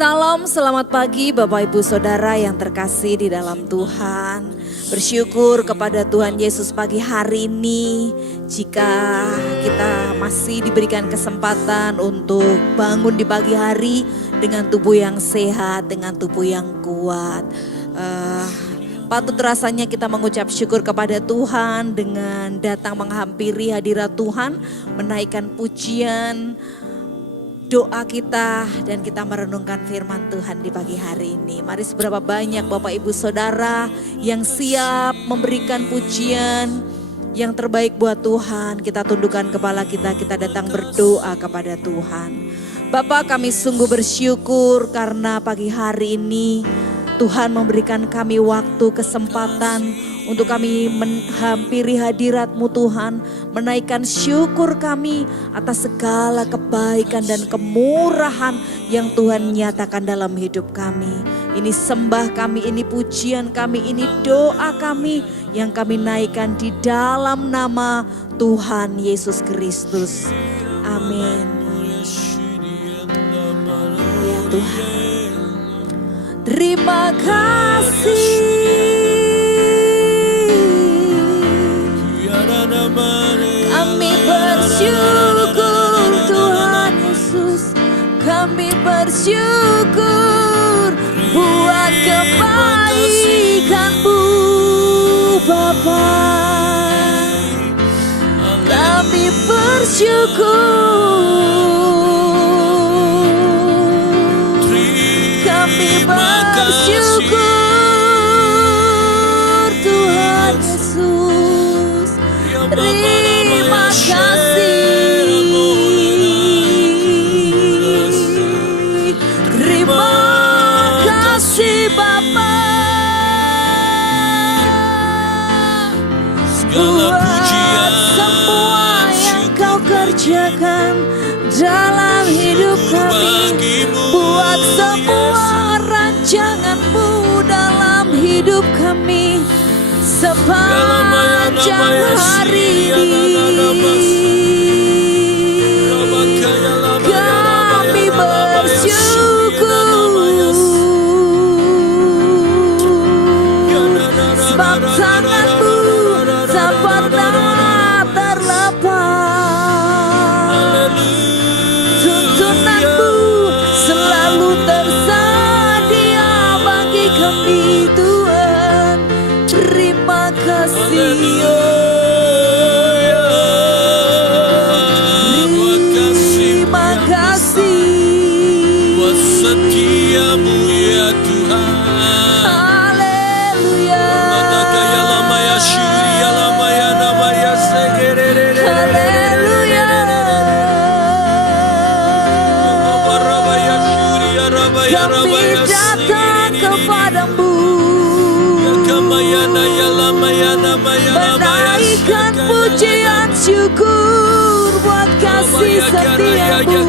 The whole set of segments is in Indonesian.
Salam, selamat pagi Bapak Ibu Saudara yang terkasih di dalam Tuhan. Bersyukur kepada Tuhan Yesus pagi hari ini jika kita masih diberikan kesempatan untuk bangun di pagi hari dengan tubuh yang sehat, dengan tubuh yang kuat. Patut rasanya kita mengucap syukur kepada Tuhan dengan datang menghampiri hadirat Tuhan, menaikkan pujian, doa kita, dan kita merenungkan firman Tuhan di pagi hari ini. Mari seberapa banyak Bapak Ibu Saudara yang siap memberikan pujian yang terbaik buat Tuhan. Kita tundukkan kepala kita datang berdoa kepada Tuhan. Bapa, kami sungguh bersyukur karena pagi hari ini Tuhan memberikan kami waktu, kesempatan untuk kami menghampiri hadirat-Mu Tuhan, menaikkan syukur kami atas segala kebaikan dan kemurahan yang Tuhan nyatakan dalam hidup kami. Ini sembah kami, ini pujian kami, ini doa kami yang kami naikkan di dalam nama Tuhan Yesus Kristus. Amin. Ya Tuhan, terima kasih. Kami bersyukur Tuhan Yesus, kami bersyukur buat kebaikan-Mu Bapa. Kami bersyukur, kami bersyukur Tuhan Yesus. Terima kasih, terima kasih Bapa, buat semua yang Kau kerjakan dalam hidup kami, buat semua rancangan-Mu dalam hidup kami sepanjang hari ini. Kami bersyukur sebab tangan-Mu tak pernah terlepas, tuntunan-Mu selalu tersedia bagi kami Tuhan. Terima kasih, terima kasih buat setiamu ya Tuhan. Haleluya, haleluya. Kami datang kepadamu, menaikkan pujian syukur buat kasih setia-Mu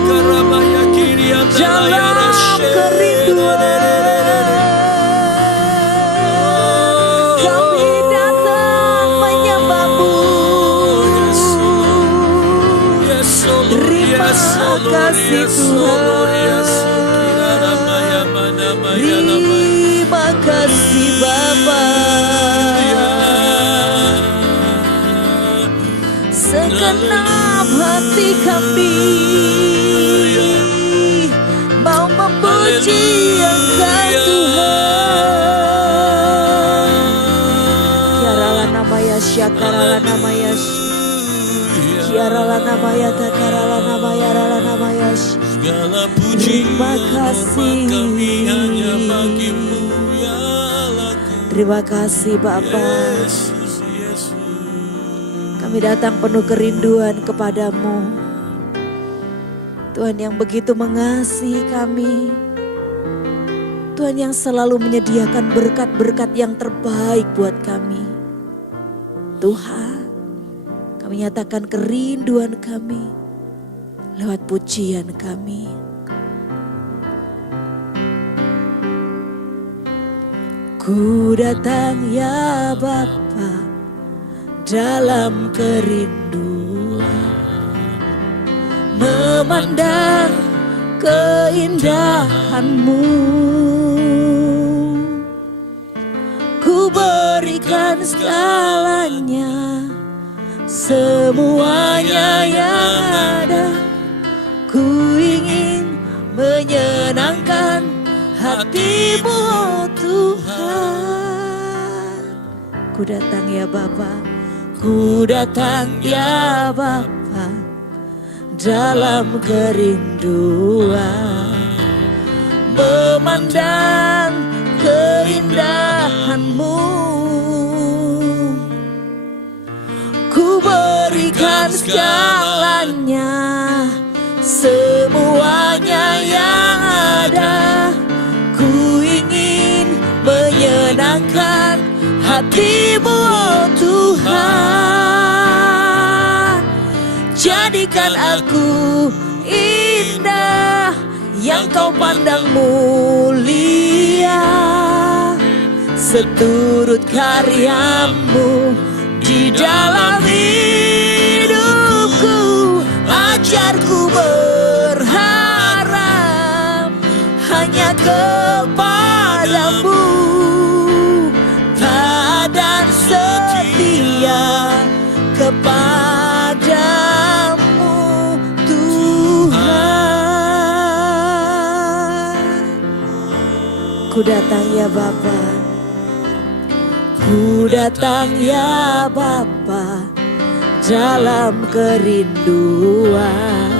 dalam kerinduan. Kami datang menyembah-Mu. Terima kasih Tuhan, terima kasih Bapa. Segenap hati kami mau memuji Engkau Tuhan. Kiaralah namanya syakarala namanya, kiaralah namanya takaralah namanya rala namanya. Terima kasih, terima kasih Bapa. Kami datang penuh kerinduan kepadamu, Tuhan yang begitu mengasihi kami, Tuhan yang selalu menyediakan berkat-berkat yang terbaik buat kami. Tuhan, kami nyatakan kerinduan kami lewat pujian kami. Ku datang ya Bapa dalam kerinduan, memandang keindahan-Mu. Ku berikan segalanya, semuanya yang ada. Ku ingin menyenangkan hati-Mu, oh Tuhan. Ku datang ya Bapa, ku datang ya Bapa, dalam kerinduan memandang keindahan-Mu. Ku berikan segalanya, semuanya yang ada. Ku ingin menyenangkan hati-Mu, oh Tuhan. Jadikan aku indah yang Kau pandang mulia, seturut karya-Mu di dalam hidupku. Ajarku berharap hanya kepada-Mu, taat dan setia kepada-Mu, Tuhan. Ku datang ya Bapa, ku datang ya Bapa, dalam kerinduan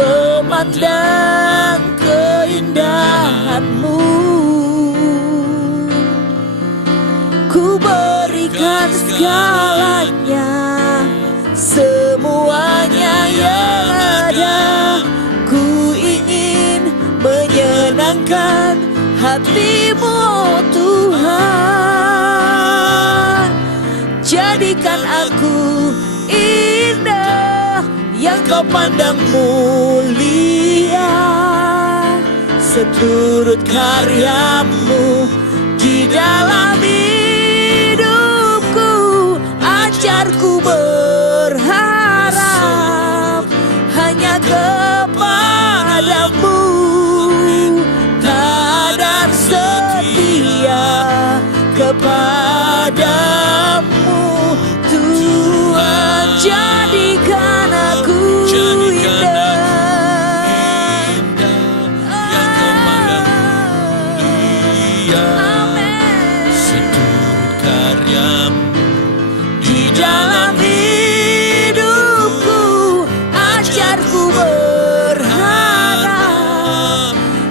memandang keindahan-Mu. Ku berikan segalanya, semuanya yang ada. Ku ingin menyenangkan hati-Mu, oh Tuhan. Jadikan aku indah yang Kau pandang mulia, seturut karya-Mu di dalam hidupku. Ajarku berharap hanya kepada-Mu, taat dan setia kepada-Mu, Tuhan. Jadikan aku indah yang Kau pandang mulia, seturut karya-Mu di dalam hidupku. Ajarku berharap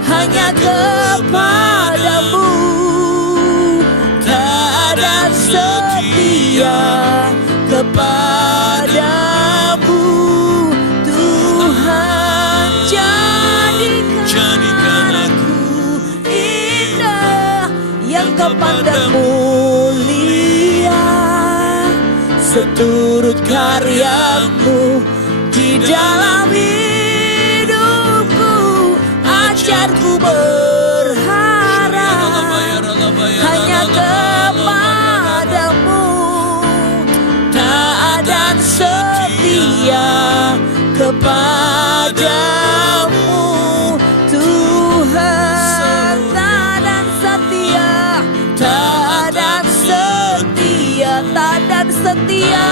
hanya kepada-Mu, taat dan setia kepada-Mu, Tuhan. Jadikan aku indah yang Kau pandang mulia, seturut karya-Mu di dalam hidupku. Ajarku berharap hanya kepada-Mu, taat dan setia kepada-Mu, Tuhan. Taat dan setia, taat dan setia, taat dan setia,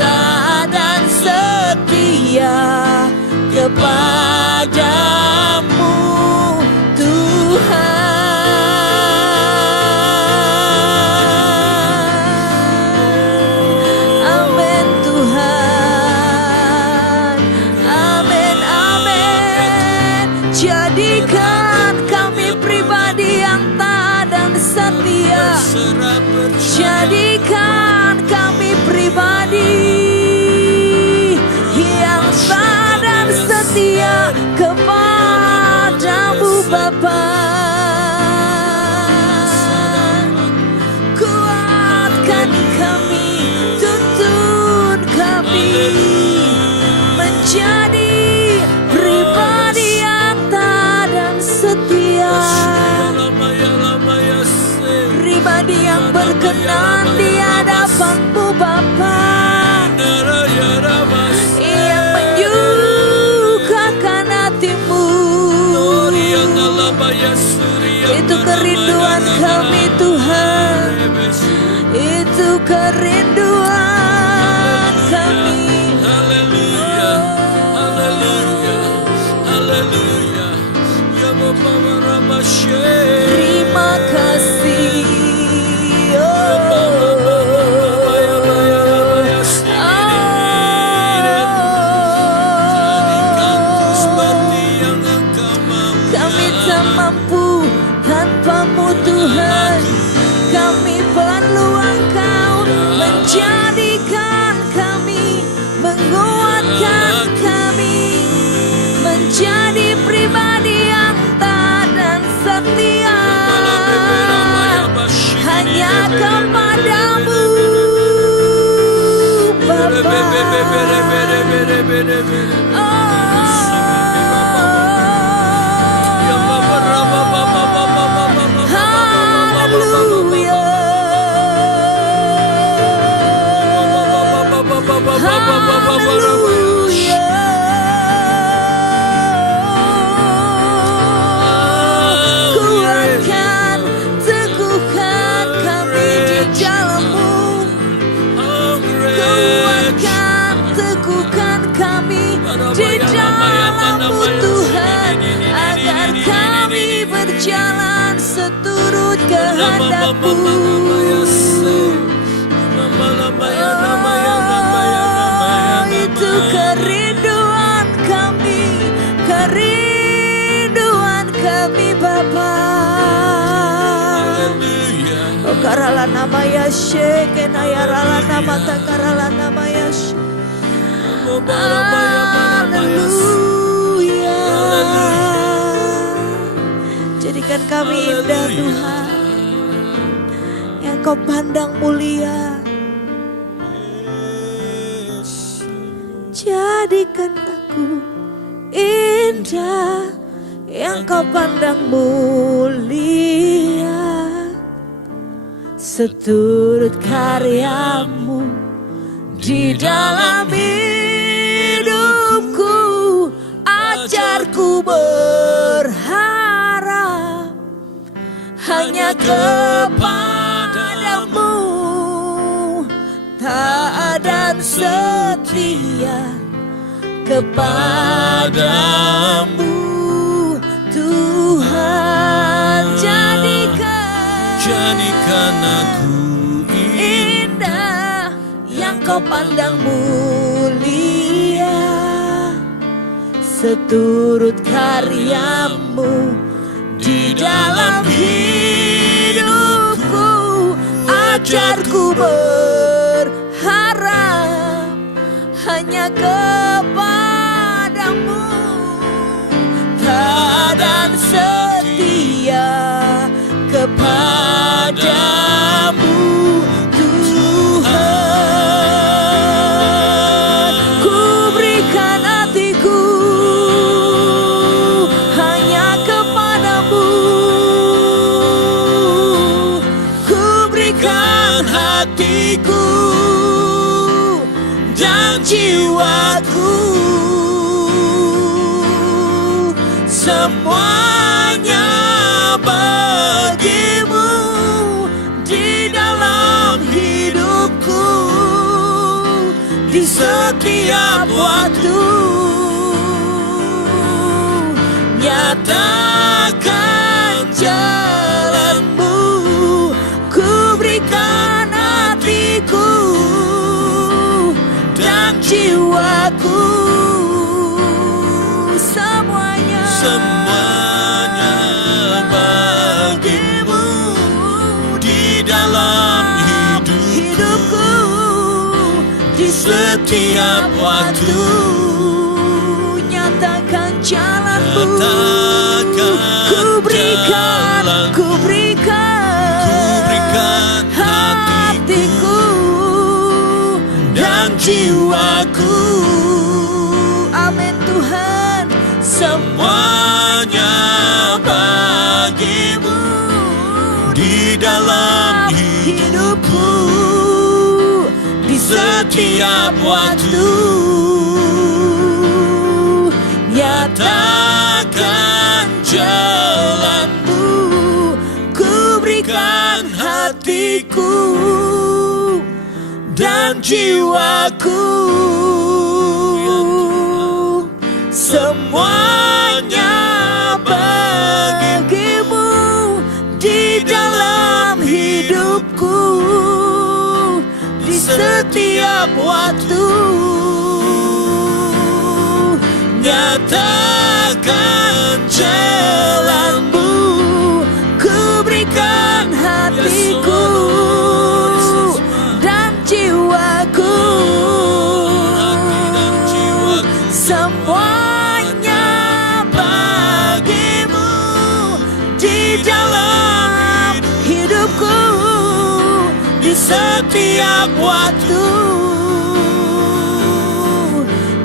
taat dan setia kepada-Mu, Tuhan. Amin Tuhan, amin, amin. Jadikan kami pribadi yang taat dan setia. Jadikan kami pribadi yang taat dan setia kepada-Mu, Bapa. Kuatkan kami, tuntun kami menjadi pribadi yang taat dan setia, pribadi yang berkenan di hadapan-Mu, Bapa, yang kerinduan kami. Haleluya, haleluya, haleluya. Ya Bapa Rabashe. Terima kasih. Kami tak mampu tanpamu Tuhan. Kami perlu Engkau menjadikan kami, menguatkan kami, menjadi pribadi yang taat dan setia hanya kepadamu Bapa. Kuatkan, teguhkan kami di dalam-Mu. Kuatkan, teguhkan kami di dalam-Mu Tuhan, agar kami berjalan seturut kehendak-Mu. Itu kerinduan kami Bapa. Oh karala nama Yashe, kenayarala nama takarala nama Yashe. Haleluya. Jadikan kami indah Tuhan, yang Kau pandang mulia. Jadikan aku indah, yang Kau pandang mulia. Seturut karya-Mu di dalam hidupku, ajarku berharap hanya kepadamu, taat dan setia kepadamu Tuhan. Jadikan aku indah, yang Kau pandang mulia. Seturut karya-Mu di dalam hidupku, ajarku berharap hanya kepadamu, taat dan setia kepadamu Tuhan. Ku berikan hatiku hanya kepadamu. Ku berikan hatiku dan jiwaku, semuanya bagimu di dalam hidupku, di setiap waktu. Nyatakan jalan-Mu, ku berikan hatiku dan jiwaku, semuanya bagimu di dalam hidupku, di setiap waktu. Nyatakan jalan-Mu, ku berikan hatiku dan jiwaku. Amin Tuhan. Semuanya bagimu di dalam hidupku, di setiap waktu. Nyatakan jalan-Mu, ku berikan hatiku jiwaku. Semuanya bagimu di dalam hidupku, di setiap waktu. Nyatakan jalanmu, ku berikan hatiku dan jiwaku. Semuanya bagimu di dalam hidupku, di setiap waktu.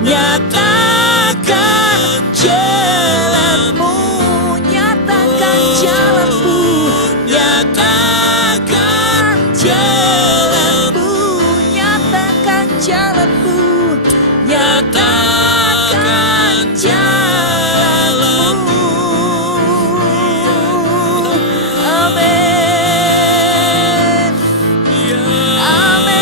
Nyatakan jalanmu, nyatakan jalanmu, nyatakan jalanmu, nyatakan jalanmu, nyatakan jalanmu. Amin. Amin.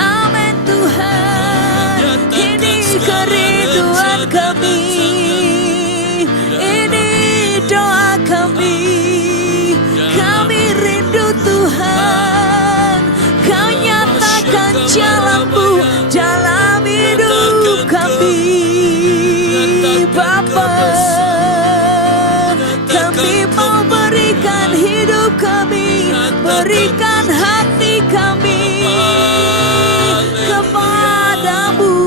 Amin Tuhan. Ini kerinduan kami. Ini doa kami. Kami rindu Tuhan. Kau nyatakan jalanmu dalam hidup kami. Bapa, kami mau berikan hidup kami, berikan hati kami kepadamu,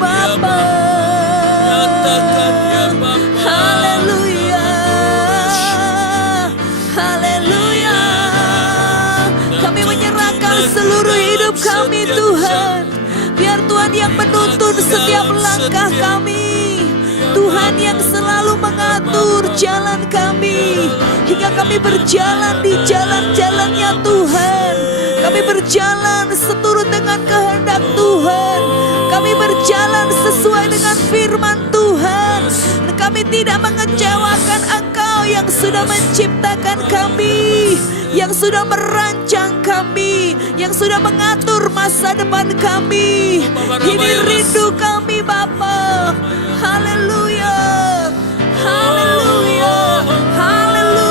Bapa. Haleluya, haleluya. Kami menyerahkan seluruh hidup kami Tuhan. Biar Tuhan yang menuntun setiap langkah kami. Tuhan yang selalu mengatur jalan kami. Hingga kami berjalan di jalan-jalannya Tuhan. Kami berjalan seturut dengan kehendak Tuhan. Kami berjalan sesuai dengan firman Tuhan. Kami tidak mengecewakan Engkau yang sudah menciptakan kami, yang sudah merancang kami, yang sudah mengatur masa depan kami. Ini rindu kami Bapa. Haleluya, haleluya, haleluya.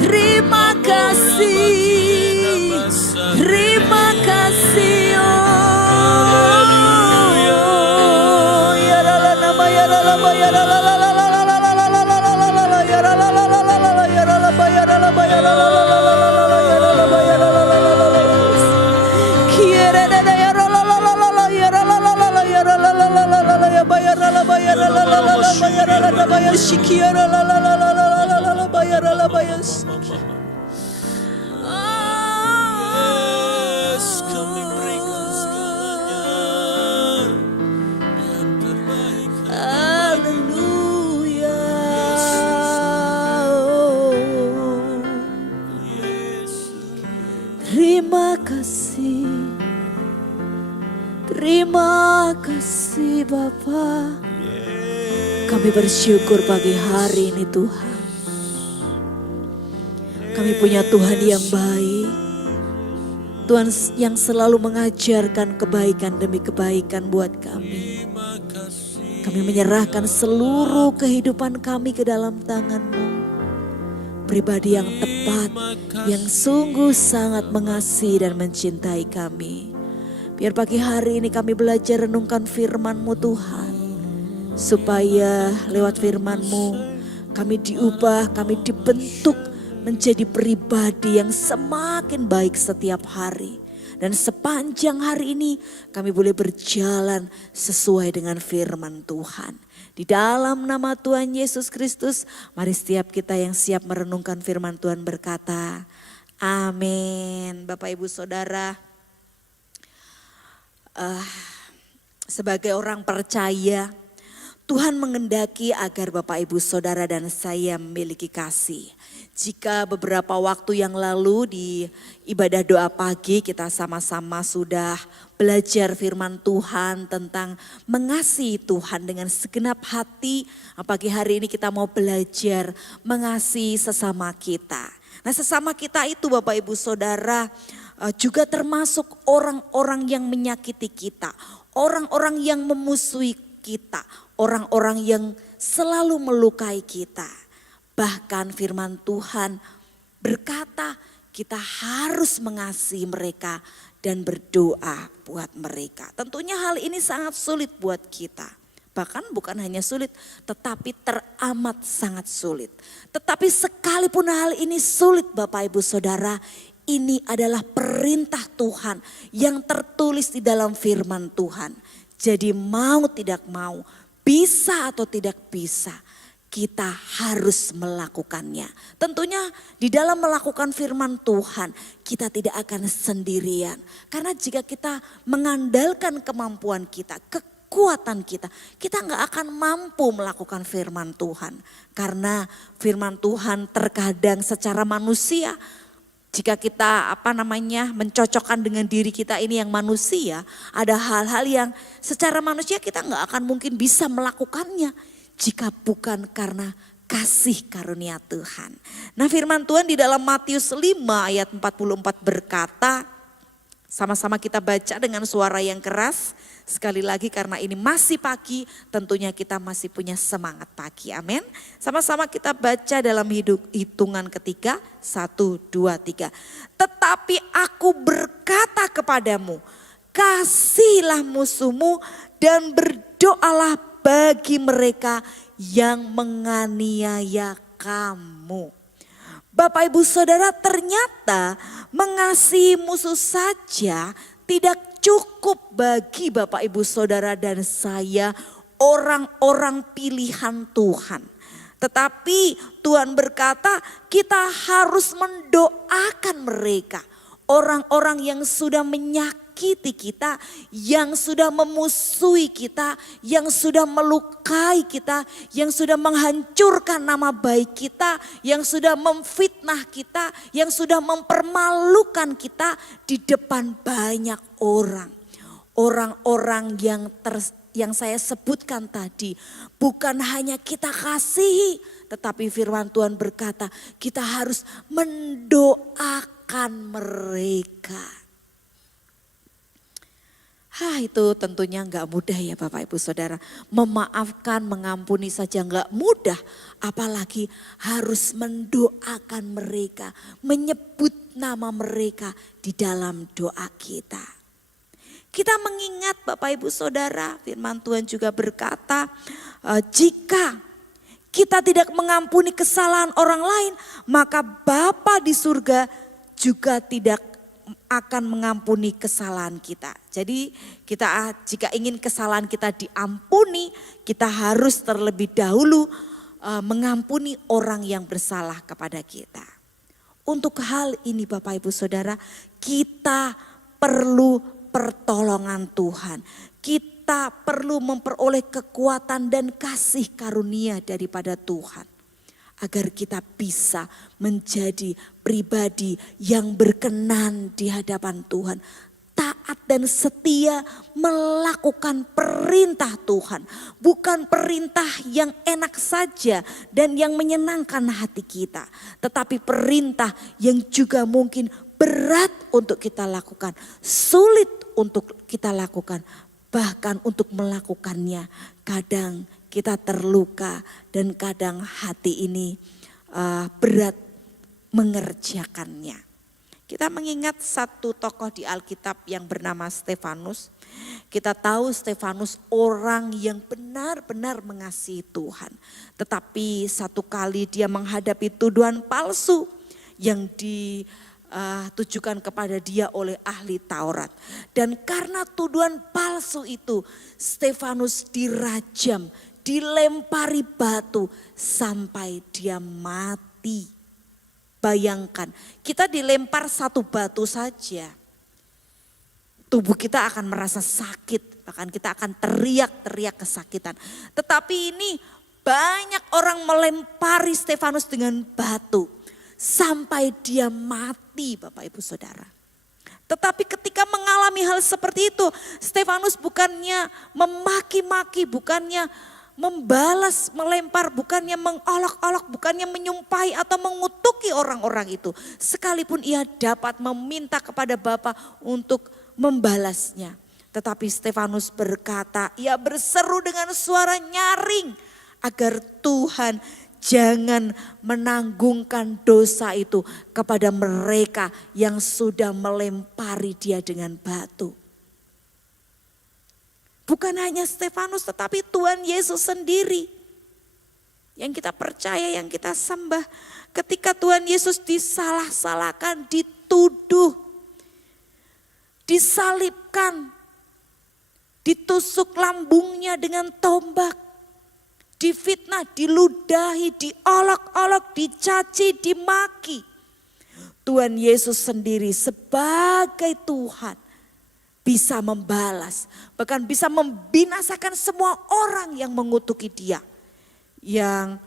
Terima kasih, terima kasih. Oh, ya la la nama ya la la ya la la la la la la la la la la la la la ya la la la la la la ya la la ba ya la la ba ya la la la la la la la ya la la ba ya la la la la la la. Quiere de ya la la la la la ya la la la la ya la la la la la la ya ba ya la la ba ya la la la la la ba ya la la ba ya shikiara la la la la la la la la ba ya la la ba ya. Kami berikan segalanya yang terbaik. Haleluya. Terima kasih. Terima kasih Bapa. Kami bersyukur pagi hari ini Tuhan. Kami punya Tuhan yang baik. Tuhan yang selalu mengajarkan kebaikan demi kebaikan buat kami. Kami menyerahkan seluruh kehidupan kami ke dalam tangan-Mu. Pribadi yang tepat, yang sungguh sangat mengasihi dan mencintai kami. Biar pagi hari ini kami belajar renungkan firman-Mu Tuhan. Supaya lewat firman-Mu kami diubah, kami dibentuk menjadi pribadi yang semakin baik setiap hari. Dan sepanjang hari ini kami boleh berjalan sesuai dengan firman Tuhan. Di dalam nama Tuhan Yesus Kristus, mari setiap kita yang siap merenungkan firman Tuhan berkata, amin. Bapak Ibu Saudara, sebagai orang percaya, Tuhan mengendaki agar Bapak Ibu Saudara dan saya memiliki kasih. Jika beberapa waktu yang lalu di ibadah doa pagi kita sama-sama sudah belajar firman Tuhan tentang mengasihi Tuhan dengan segenap hati. Pagi hari ini kita mau belajar mengasihi sesama kita. Nah, sesama kita itu Bapak Ibu Saudara juga termasuk orang-orang yang menyakiti kita. Orang-orang yang memusuhi kita. Orang-orang yang selalu melukai kita. Bahkan firman Tuhan berkata kita harus mengasihi mereka dan berdoa buat mereka. Tentunya hal ini sangat sulit buat kita. Bahkan bukan hanya sulit tetapi teramat sangat sulit. Tetapi sekalipun hal ini sulit Bapak Ibu Saudara, ini adalah perintah Tuhan yang tertulis di dalam firman Tuhan. Jadi mau tidak mau, bisa atau tidak bisa, kita harus melakukannya. Tentunya di dalam melakukan firman Tuhan kita tidak akan sendirian. Karena jika kita mengandalkan kemampuan kita, kekuatan kita nggak akan mampu melakukan firman Tuhan. Karena firman Tuhan terkadang secara manusia, jika kita mencocokkan dengan diri kita ini yang manusia, ada hal-hal yang secara manusia kita nggak akan mungkin bisa melakukannya jika bukan karena kasih karunia Tuhan. Nah, firman Tuhan di dalam Matius 5 ayat 44 berkata, sama-sama kita baca dengan suara yang keras. Sekali lagi karena ini masih pagi, tentunya kita masih punya semangat pagi. Amin. Sama-sama kita baca dalam hitungan ketiga. 1, 2, 3. Tetapi aku berkata kepadamu, kasihilah musuhmu dan berdoalah bagi mereka yang menganiaya kamu. Bapak Ibu Saudara, ternyata mengasihi musuh saja tidak cukup bagi Bapak Ibu Saudara dan saya, orang-orang pilihan Tuhan. Tetapi Tuhan berkata kita harus mendoakan mereka. Orang-orang yang sudah menyakiti kita, yang sudah memusuhi kita, yang sudah melukai kita, yang sudah menghancurkan nama baik kita, yang sudah memfitnah kita, yang sudah mempermalukan kita di depan banyak orang. Orang-orang yang saya sebutkan tadi bukan hanya kita kasihi, tetapi firman Tuhan berkata kita harus mendoakan mereka. Itu tentunya nggak mudah ya Bapak Ibu Saudara. Memaafkan, mengampuni saja nggak mudah. Apalagi harus mendoakan mereka, menyebut nama mereka di dalam doa kita. Kita mengingat Bapak Ibu Saudara, firman Tuhan juga berkata, jika kita tidak mengampuni kesalahan orang lain, maka Bapa di surga juga tidak akan mengampuni kesalahan kita. Jadi kita jika ingin kesalahan kita diampuni, kita harus terlebih dahulu mengampuni orang yang bersalah kepada kita. Untuk hal ini Bapak Ibu Saudara, kita perlu pertolongan Tuhan. Kita perlu memperoleh kekuatan dan kasih karunia daripada Tuhan. Agar kita bisa menjadi pribadi yang berkenan di hadapan Tuhan. Taat dan setia melakukan perintah Tuhan. Bukan perintah yang enak saja dan yang menyenangkan hati kita. Tetapi perintah yang juga mungkin berat untuk kita lakukan. Sulit untuk kita lakukan. Bahkan untuk melakukannya kadang kita terluka dan kadang hati ini berat mengerjakannya. Kita mengingat satu tokoh di Alkitab yang bernama Stefanus. Kita tahu Stefanus orang yang benar-benar mengasihi Tuhan. Tetapi satu kali dia menghadapi tuduhan palsu yang ditujukan kepada dia oleh ahli Taurat. Dan karena tuduhan palsu itu Stefanus dirajam, dilempari batu sampai dia mati. Bayangkan, kita dilempar satu batu saja. tubuh kita akan merasa sakit, bahkan kita akan teriak-teriak kesakitan. Tetapi ini banyak orang melempari Stefanus dengan batu sampai dia mati, Bapak Ibu Saudara. Tetapi ketika mengalami hal seperti itu, Stefanus bukannya memaki-maki, bukannya membalas, melempar, bukannya mengolok-olok, bukannya menyumpahi atau mengutuki orang-orang itu. Sekalipun ia dapat meminta kepada Bapa untuk membalasnya. Tetapi Stefanus berkata, ia berseru dengan suara nyaring agar Tuhan jangan menanggungkan dosa itu kepada mereka yang sudah melempari dia dengan batu. Bukan hanya Stefanus tetapi Tuhan Yesus sendiri yang kita percaya, yang kita sembah. Ketika Tuhan Yesus disalah-salahkan, dituduh, disalibkan, ditusuk lambungnya dengan tombak, difitnah, diludahi, diolok-olok, dicaci, dimaki. Tuhan Yesus sendiri sebagai Tuhan bisa membalas, bahkan bisa membinasakan semua orang yang mengutuki dia, yang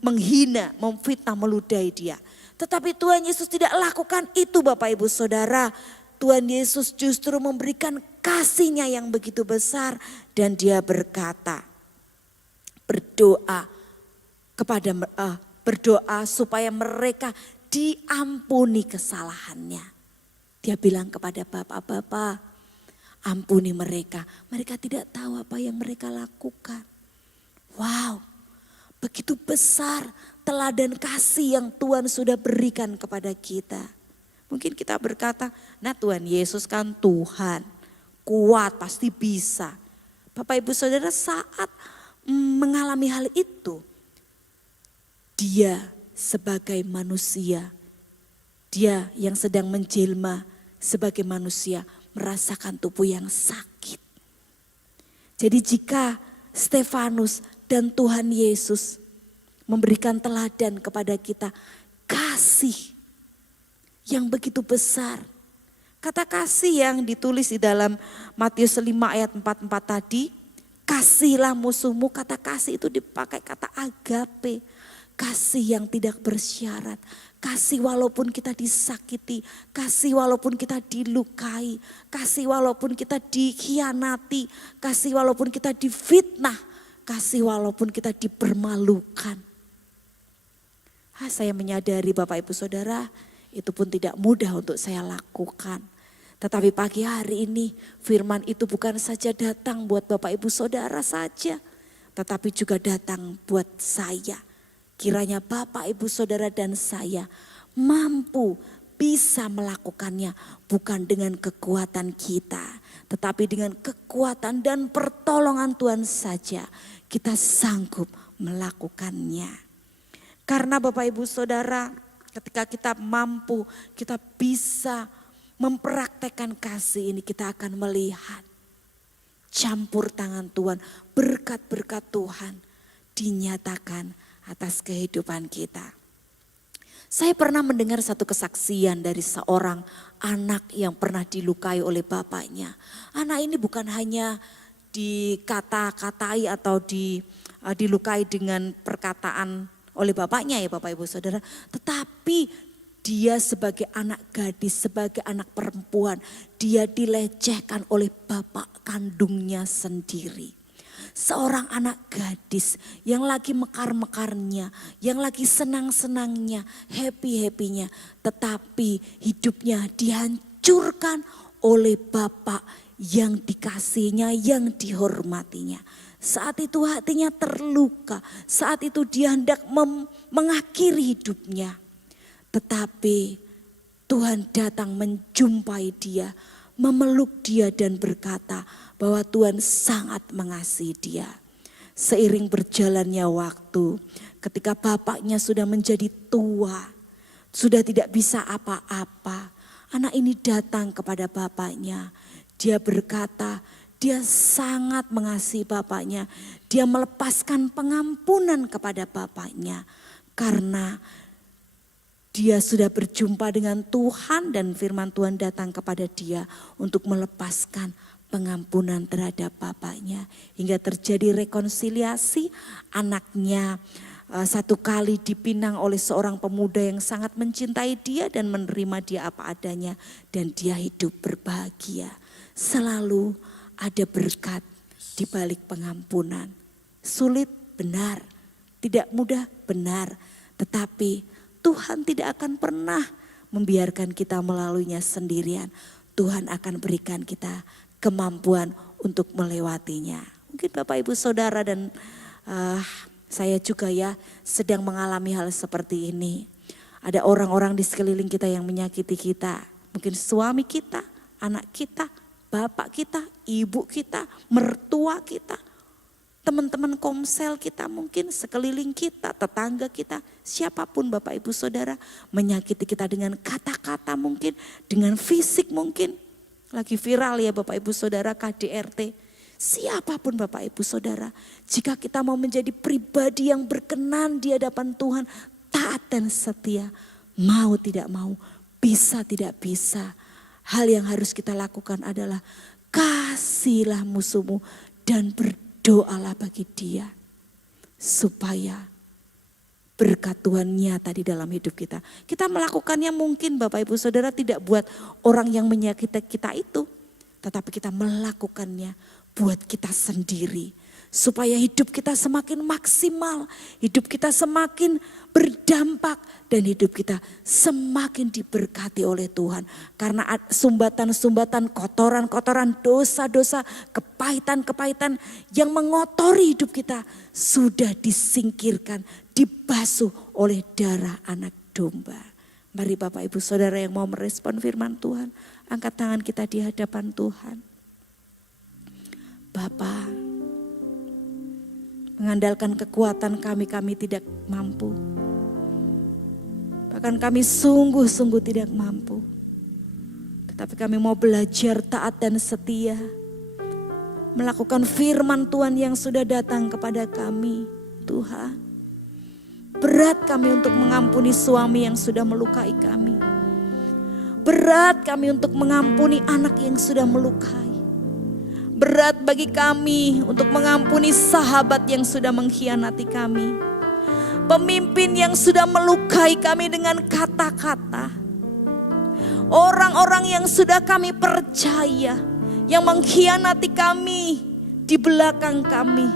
menghina, memfitnah, meludahi dia. Tetapi Tuhan Yesus tidak lakukan itu, Bapak Ibu Saudara. Tuhan Yesus justru memberikan kasih-Nya yang begitu besar dan dia berkata, berdoa supaya mereka diampuni kesalahannya. Dia bilang kepada Bapa, ampuni mereka. Mereka tidak tahu apa yang mereka lakukan. Wow, begitu besar teladan kasih yang Tuhan sudah berikan kepada kita. Mungkin kita berkata, nah Tuhan Yesus kan Tuhan, kuat, pasti bisa. Bapak Ibu Saudara, saat mengalami hal itu, dia sebagai manusia, dia yang sedang menjelma sebagai manusia merasakan tubuh yang sakit. Jadi jika Stefanus dan Tuhan Yesus memberikan teladan kepada kita kasih yang begitu besar. Kata kasih yang ditulis di dalam Matius 5 ayat 44 tadi, kasihlah musuhmu, kata kasih itu dipakai kata agape. Kasih yang tidak bersyarat, kasih walaupun kita disakiti, kasih walaupun kita dilukai, kasih walaupun kita dikhianati, kasih walaupun kita difitnah, kasih walaupun kita dipermalukan. Saya menyadari Bapak Ibu Saudara, itu pun tidak mudah untuk saya lakukan. Tetapi pagi hari ini firman itu bukan saja datang buat Bapak Ibu Saudara saja, tetapi juga datang buat saya. Kiranya Bapak Ibu Saudara dan saya mampu bisa melakukannya bukan dengan kekuatan kita, tetapi dengan kekuatan dan pertolongan Tuhan saja kita sanggup melakukannya. Karena Bapak Ibu Saudara, ketika kita mampu, kita bisa mempraktekkan kasih ini, kita akan melihat campur tangan Tuhan, berkat-berkat Tuhan dinyatakan atas kehidupan kita. Saya pernah mendengar satu kesaksian dari seorang anak yang pernah dilukai oleh bapaknya. Anak ini bukan hanya dikata-katai atau dilukai dengan perkataan oleh bapaknya ya Bapak Ibu Saudara. Tetapi dia sebagai anak gadis, sebagai anak perempuan, dia dilecehkan oleh bapak kandungnya sendiri. Seorang anak gadis yang lagi mekar-mekarnya, yang lagi senang-senangnya, happy-happynya. Tetapi hidupnya dihancurkan oleh bapak yang dikasihnya, yang dihormatinya. Saat itu hatinya terluka, saat itu dia hendak mengakhiri hidupnya. Tetapi Tuhan datang menjumpai dia, memeluk dia dan berkata bahwa Tuhan sangat mengasihi dia. Seiring berjalannya waktu, ketika bapaknya sudah menjadi tua, sudah tidak bisa apa-apa, anak ini datang kepada bapaknya. Dia berkata, dia sangat mengasihi bapaknya. Dia melepaskan pengampunan kepada bapaknya karena dia sudah berjumpa dengan Tuhan dan firman Tuhan datang kepada dia untuk melepaskan pengampunan terhadap bapaknya. Hingga terjadi rekonsiliasi, anaknya satu kali dipinang oleh seorang pemuda yang sangat mencintai dia dan menerima dia apa adanya. Dan dia hidup berbahagia. Selalu ada berkat di balik pengampunan. Sulit, benar. Tidak mudah, benar. Tetapi Tuhan tidak akan pernah membiarkan kita melaluinya sendirian. Tuhan akan berikan kita kemampuan untuk melewatinya. Mungkin Bapak Ibu Saudara dan saya juga ya sedang mengalami hal seperti ini. Ada orang-orang di sekeliling kita yang menyakiti kita. Mungkin suami kita, anak kita, bapak kita, ibu kita, mertua kita. Teman-teman komsel kita mungkin, sekeliling kita, tetangga kita, siapapun Bapak Ibu Saudara menyakiti kita dengan kata-kata mungkin, dengan fisik mungkin. Lagi viral ya Bapak Ibu Saudara KDRT. Siapapun Bapak Ibu Saudara, jika kita mau menjadi pribadi yang berkenan di hadapan Tuhan, taat dan setia, mau tidak mau, bisa tidak bisa. Hal yang harus kita lakukan adalah kasihilah musuhmu dan berdoalah bagi dia. Supaya berkat Tuhan nyata di dalam hidup kita. Kita melakukannya mungkin Bapak Ibu Saudara tidak buat orang yang menyakiti kita itu. Tetapi kita melakukannya buat kita sendiri. Supaya hidup kita semakin maksimal. Hidup kita semakin berdampak. Dan hidup kita semakin diberkati oleh Tuhan. Karena sumbatan-sumbatan, kotoran-kotoran, dosa-dosa, kepahitan-kepahitan yang mengotori hidup kita sudah disingkirkan, dibasuh oleh darah anak domba. Mari Bapak Ibu Saudara yang mau merespon firman Tuhan, angkat tangan kita di hadapan Tuhan. Bapa, mengandalkan kekuatan kami tidak mampu. Bahkan kami sungguh-sungguh tidak mampu. Tetapi kami mau belajar taat dan setia. Melakukan firman Tuhan yang sudah datang kepada kami. Tuhan, berat kami untuk mengampuni suami yang sudah melukai kami. Berat kami untuk mengampuni anak yang sudah melukai. Berat bagi kami untuk mengampuni sahabat yang sudah mengkhianati kami. Pemimpin yang sudah melukai kami dengan kata-kata. Orang-orang yang sudah kami percaya, yang mengkhianati kami di belakang kami,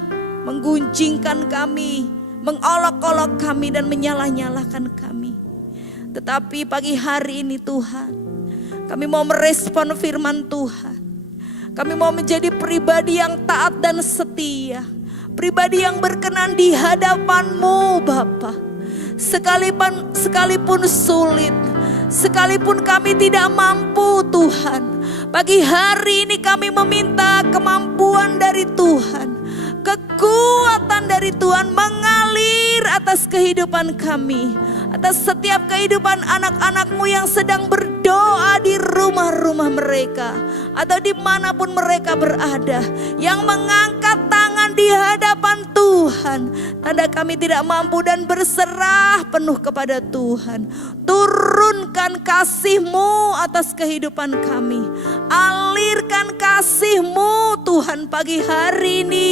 menggunjingkan kami, mengolok-olok kami dan menyalah-nyalahkan kami. Tetapi pagi hari ini Tuhan, kami mau merespon firman Tuhan. Kami mau menjadi pribadi yang taat dan setia. Pribadi yang berkenan di hadapan-Mu Bapa. Sekalipun sulit, sekalipun kami tidak mampu Tuhan. Pagi hari ini kami meminta kemampuan dari Tuhan. Kekuatan dari Tuhan mengalir atas kehidupan kami. Atas setiap kehidupan anak-anak-Mu yang sedang berdoa di rumah-rumah mereka. Atau dimanapun mereka berada. Yang mengangkat tangan di hadapan Tuhan. Tanda kami tidak mampu dan berserah penuh kepada Tuhan. Turunkan kasih-Mu atas kehidupan kami. Alirkan kasih-Mu Tuhan pagi hari ini.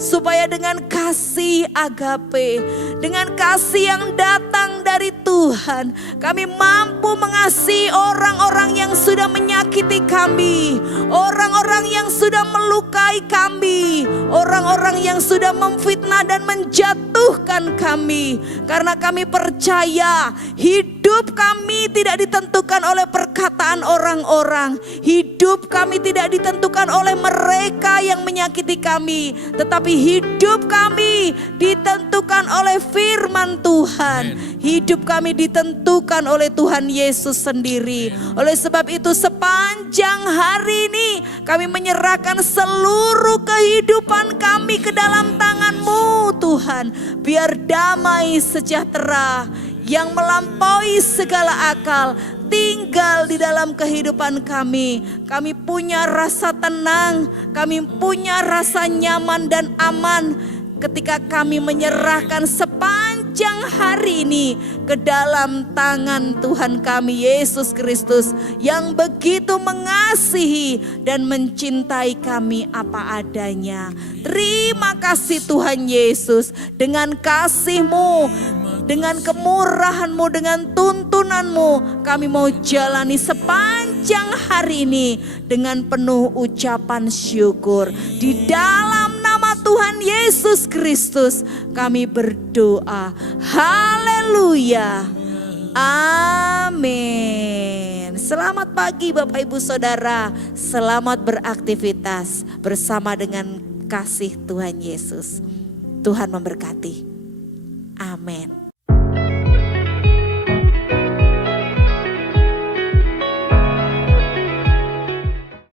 Supaya dengan kasih agape. Dengan kasih yang datang dari Tuhan, kami mampu mengasihi orang-orang yang sudah menyakiti kami, orang-orang yang sudah melukai kami, orang-orang yang sudah memfitnah dan menjatuhkan kami. Karena kami percaya hidup kami tidak ditentukan oleh perkataan orang-orang, hidup kami tidak ditentukan oleh mereka yang menyakiti kami, tetapi hidup kami ditentukan oleh firman Tuhan. Hidup kami ditentukan oleh Tuhan Yesus sendiri. Oleh sebab itu sepanjang hari ini kami menyerahkan seluruh kehidupan kami ke dalam tangan-Mu Tuhan. Biar damai sejahtera yang melampaui segala akal tinggal di dalam kehidupan kami. Kami punya rasa tenang, kami punya rasa nyaman dan aman ketika kami menyerahkan sepanjang sepanjang hari ini ke dalam tangan Tuhan kami Yesus Kristus yang begitu mengasihi dan mencintai kami apa adanya. Terima kasih Tuhan Yesus, dengan kasih-Mu, dengan kemurahan-Mu, dengan tuntunan-Mu, kami mau jalani sepanjang hari ini dengan penuh ucapan syukur. Di dalam nama Tuhan Yesus Kristus kami berdoa. Haleluya. Amin. Selamat pagi Bapak Ibu Saudara. Selamat beraktivitas bersama dengan kasih Tuhan Yesus. Tuhan memberkati. Amin.